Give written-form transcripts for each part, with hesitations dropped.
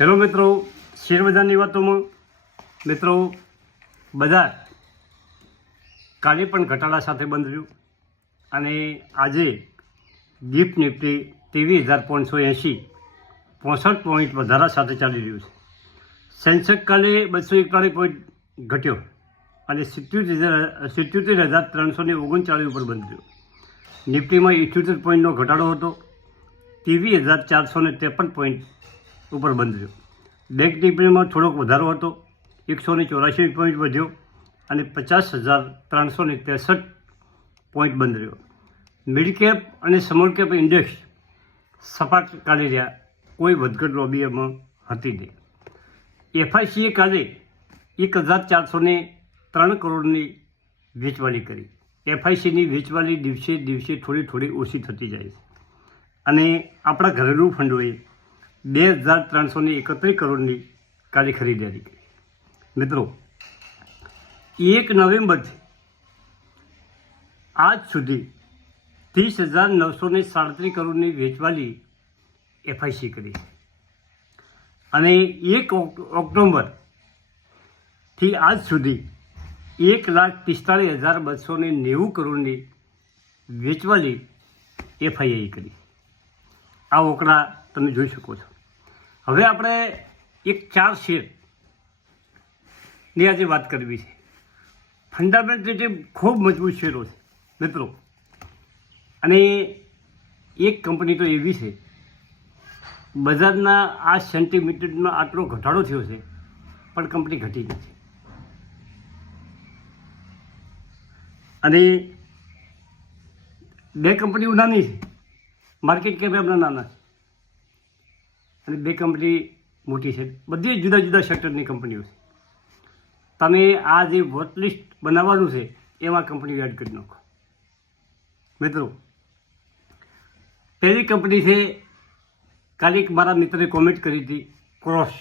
Hello મિત્રો, શેરબજારની વાતોમાં મિત્રો બજાર કાલે પણ ઘટાડા સાથે બંધ રહ્યું અને આજે ગિફ્ટ નિફ્ટી 23,580 65 પોઈન્ટ વધારા સાથે ચાલી રહ્યું છે. સેન્સેક્સ કાલે 241 પોઈન્ટ ઘટ્યો અને 77,339 ઉપર બંધ રહ્યો. નિફ્ટીમાં 78 પોઈન્ટનો ઘટાડો હતો, 23,453 પોઈન્ટ ઉપર બંધ રહ્યો. બેંક નિફ્ટીમાં થોડોક વધારો હતો, 184 પોઈન્ટ વધ્યો અને 50,363 પોઈન્ટ બંધ રહ્યો. મિડ કેપ અને સ્મોલ કેપ ઇન્ડેક્સ સપાટ કાલે રહ્યા, કોઈ વધઘટ લોબીમાં હતી નહીં. એફઆઈસીએ કાલે 1,403 કરોડની વેચવાલી કરી. એફઆઈસીની વેચવાલી દિવસે દિવસે થોડી ઓછી થતી જાય છે અને આપણા ઘરેલું ફંડોએ 2,331 કરોડની કાલે ખરીદારી કરી. મિત્રો, 1 નવેમ્બરથી આજ સુધી 30,937 કરોડની વેચવાલી એફઆઈસી કરી અને 1 ઓક્ટોબરથી આજ સુધી 1,45,290 કરોડની વેચવાલી એફઆઈએ કરી. આ આંકડા તમે જોઈ શકો છો. હવે આપણે એક 4 શેરની આજે વાત કરવી છે. ફંડામેન્ટલી ખૂબ મજબૂત શેરો છે મિત્રો, અને એક કંપની તો એવી છે બજારના આ સેન્ટિમીટરમાં આટલો ઘટાડો થયો છે પણ કંપની ઘટી નથી. અને 2 કંપનીઓ નાની છે, માર્કેટ કેપ એમના નાના છે, અને 2 કંપની મોટી છે. બધી જુદા જુદા સેક્ટરની કંપનીઓ છે. તમે આ જે વોચ લિસ્ટ બનાવવાનું છે એમાં કંપનીઓ એડ કરી નાખો. મિત્રો, પહેલી કંપની છે, કાલે એક મારા મિત્રે કોમેન્ટ કરી હતી, ક્રોસ.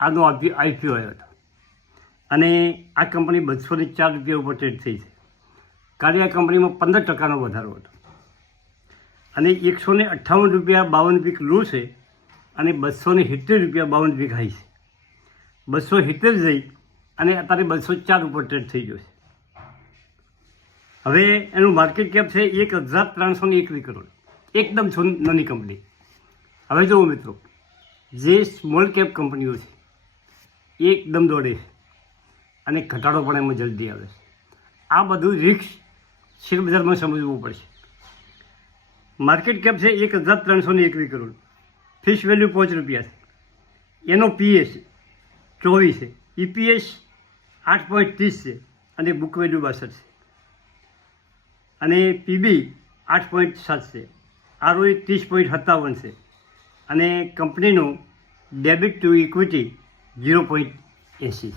આનો આઈપીઓ આવ્યો હતો અને આ કંપની 204 રૂપિયા ઉપર ટ્રેડ થઈ છે. કાલે આ કંપનીમાં 15% વધારો હતો અને 158 રૂપિયા 52 વીક લો છે અને 270 રૂપિયા 52 વીક હાઈ છે. 270 જઈ અને અત્યારે 204 ઉપર ટ્રેડ થઈ ગયો છે. હવે એનું માર્કેટ કેપ છે 1,321 કરોડ. એકદમ નાની કંપની. હવે જુઓ મિત્રો, જે સ્મોલ કેપ કંપનીઓ છે એકદમ દોડે છે અને ઘટાડો પણ એમાં જલ્દી આવે છે. આ બધું રિસ્ક શેરબજારમાં સમજવું પડશે. માર્કેટ કેપ છે 1,321 કરોડ, ફિક્સ વેલ્યુ 5 રૂપિયા છે, એનો પીએસ 24 છે, ઈપીએસ 8.30 છે અને બુક વેલ્યુ 62 છે અને પીબી 8.7 છે, આરઓઈ 30.57 છે અને કંપનીનું ડેબિટ ટુ ઇક્વિટી 0.80.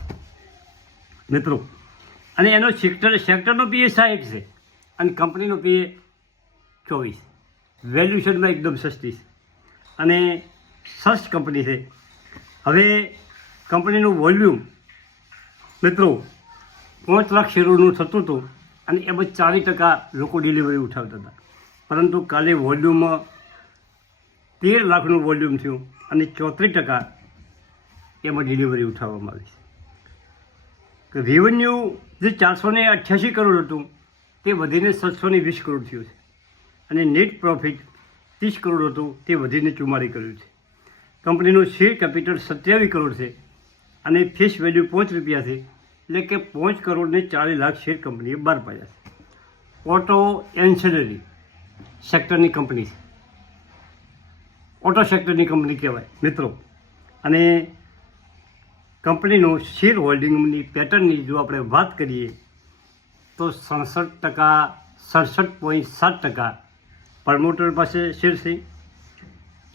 મિત્રો, અને એનો સેક્ટરનો પીએ 60 છે અને કંપનીનો પીએ 24. વેલ્યુશનમાં એકદમ સસ્તી છે અને સસ્ત કંપની છે. હવે કંપનીનું વોલ્યુમ મિત્રો 5 લાખ શેરોનું થતું હતું અને એમાં 40% લોકો ડિલિવરી ઉઠાવતા હતા, પરંતુ કાલે વોલ્યુમમાં 13 લાખનું વોલ્યુમ થયું અને 34% એમાં ડિલિવરી ઉઠાવવામાં આવી છે. રેવન્યુ જે 488 કરોડ હતું તે વધીને 720 કરોડ થયું છે અને નેટ પ્રોફિટ 30 કરોડ હતું તે વધીને 44 કર્યું છે. કંપનીનું શેર કેપિટલ 27 કરોડ છે અને ફેસ વેલ્યુ 5 રૂપિયા છે, એટલે કે 5 કરોડને 40 લાખ શેર કંપનીએ બહાર પાડ્યા છે. ઓટો એન્સિલરી સેક્ટરની કંપની છે, ઓટો સેક્ટરની કંપની કહેવાય મિત્રો. અને કંપનીનું શેર હોલ્ડિંગની પેટર્નની જો આપણે વાત કરીએ તો 67.7% પ્રમોટર પાસે શેર છે.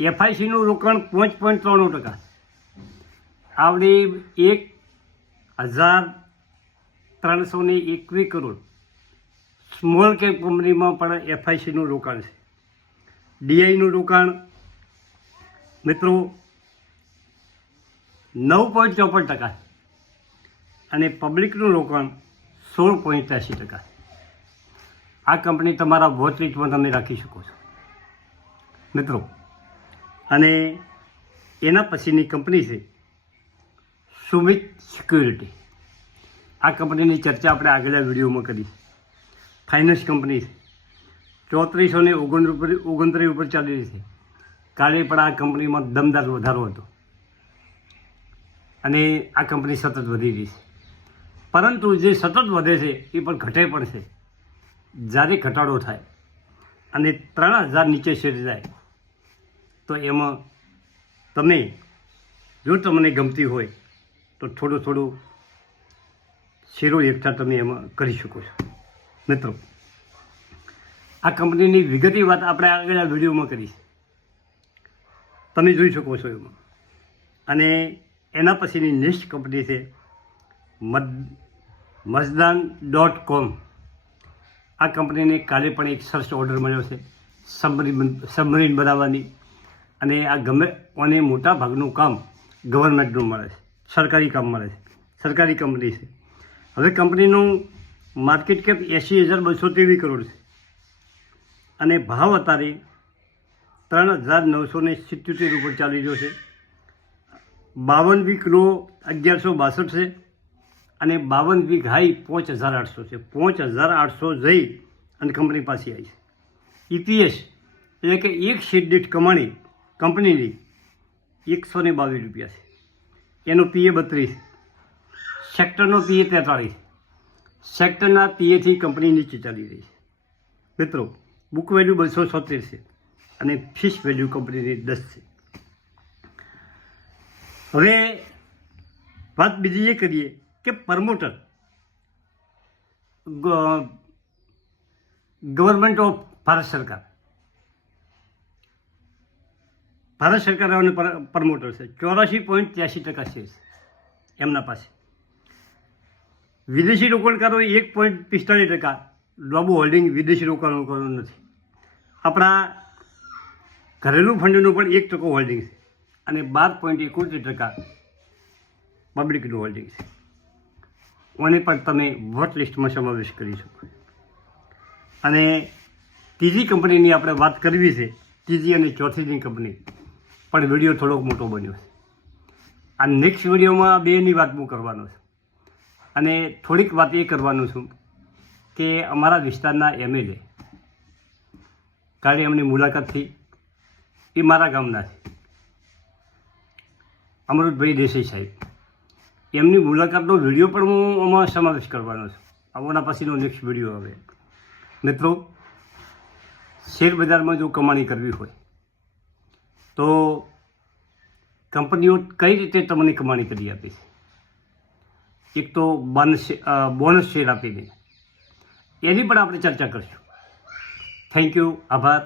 એફઆઈસીનું રોકાણ 5.93%. આવડી 1,321 કરોડ સ્મોલ કેપ કંપનીમાં પણ એફઆઈસીનું રોકાણ છે. ડીઆઈનું રોકાણ મિત્રો 9.54% અને પબ્લિકનું રોકાણ 16.83%. આ કંપની તમારા વોચ લિસ્ટમાં તમે રાખી શકો છો મિત્રો. અને એના પછીની કંપની છે સુમિત સિક્યુરિટી. આ કંપનીની ચર્ચા આપણે આગળના વિડીયોમાં કરી. ફાઇનાન્સ કંપની છે, 3429 ઉપર ચાલી રહી છે. કાલે પણ આ કંપનીમાં દમદાર વધારો હતો અને આ કંપની સતત વધી રહી છે. પરંતુ જે સતત વધે છે એ પણ ઘટે પણ છે. જ્યારે ઘટાડો થાય અને 3000 નીચે શેર જાય તો એમાં તમે જો તમને ગમતી હોય તો થોડું શેરો એકઠા તમે એમાં કરી શકો છો. મિત્રો, આ કંપનીની વિગતની વાત આપણે આગળના વિડીયોમાં કરીશ, તમે જોઈ શકો છો એમાં. અને એના પછીની નેક્સ્ટ કંપની છે Mazdan.com. આ કંપનીને કાલે પણ એક સર્ચ ઓર્ડર મળ્યો છે સબમરીન બનાવવાની. અને આ અને મોટા ભાગનું કામ ગવર્મેન્ટનું મળે છે, સરકારી કામ મળે છે, સરકારી કંપની છે. હવે કંપનીનું માર્કેટ કેપ 80,223 કરોડ છે અને ભાવ અત્યારે 3,977 ઉપર ચાલી રહ્યો છે. 52 વીક લો 1162 છે અને 52 વીક હાઈ 5,800 છે. 5,800 જઈ અને કંપની પાસે આવી છે. EPS એટલે કે એક શેર દીઠ કમાણી કંપનીની 122 રૂપિયા છે. એનો PA 32, સેક્ટરનો PA 43. સેક્ટરના PAથી કંપની નીચે ચાલી રહી છે. મિત્રો, બુક વેલ્યુ 276 છે અને ફિક્સ વેલ્યુ કંપનીની 10 છે. હવે વાત બીજી એ કરીએ કે પ્રમોટર ગવર્મેન્ટ ઓફ ભારત સરકાર અને પ્રમોટર છે. 84.83% શેર એમના પાસે. વિદેશી રોકાણકારો 1.45%. ગ્લોબલ હોલ્ડિંગ વિદેશી રોકાણકારો નથી. આપણા ઘરેલું ફંડનું પણ 1% હોલ્ડિંગ છે અને 12.71% પબ્લિકનું હોલ્ડિંગ છે. ઓને પણ તમે વોચ લિસ્ટમાં સમાવેશ કરી શકો. અને ત્રીજી કંપનીની આપણે વાત કરવી છે, ત્રીજી અને ચોથીની કંપની, પણ વિડીયો થોડોક મોટો બન્યો છે. આ નેક્સ્ટ વિડીયોમાં બેની વાત હું કરવાનો છું અને થોડીક વાત એ કરવાનું છું કે અમારા વિસ્તારના MLA કાલે એમની મુલાકાત થઈ. એ મારા ગામના છે, અમૃતભાઈ દેસાઈ સાહેબ. એમની મુલાકાતનો વિડીયો પણ હું આમાં સમાવેશ કરવાનો છું. આવવાના પછીનો નેક્સ્ટ વિડીયો આવે. મિત્રો, શેર બજારમાં જો કમાણી કરવી હોય તો કંપનીઓ કઈ રીતે તમને કમાણી કરી આપે છે. એક તો બોનસ શેર આપીને, એની પણ આપણે ચર્ચા કરીશું. થેન્ક યુ, આભાર.